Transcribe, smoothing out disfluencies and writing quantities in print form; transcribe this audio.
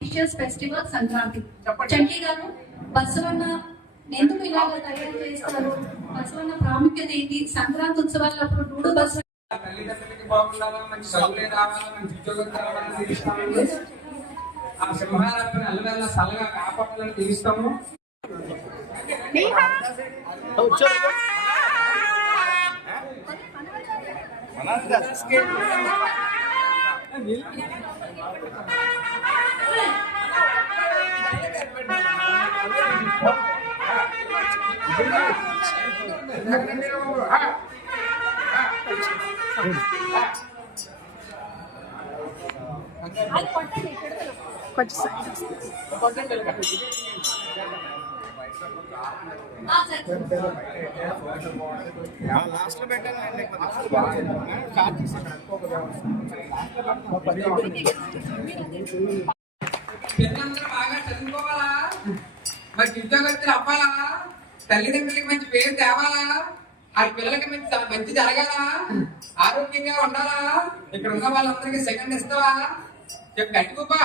Festival Sankranti. చంటి గారు, బసవన్న ఎందుకు ఇలాగ తయారు చేస్తారు, బసవన్న ప్రాముఖ్యత ఏంటి, సంక్రాంతి ఉత్సవాలప్పుడు డూడు బసవన్న తల్లిదండ్రులకి బాగుండాలా, మంచి చదువులే రావాలా, మంచి ఉద్యోగం రావాలని తీరుస్తాము. ఆ సింహారాన్ని అల్లవెల్ల చల్లగా కాపాడాలని తీరుస్తాము. లాస్ట్ లో పెట్టాలి. పిల్లలందరూ బాగా చదువుకోవాలా, మంచి ఉద్యోగస్తులు అవ్వాలా, తల్లిదండ్రులకి మంచి పేరు తేవాలా, ఆ పిల్లలకి మంచి జరగాలా, ఆరోగ్యంగా ఉండాలా. ఇక్కడ ఉన్న వాళ్ళందరికీ సెకండ్ ఇస్తావా? చెప్పు గట్టిగోపా.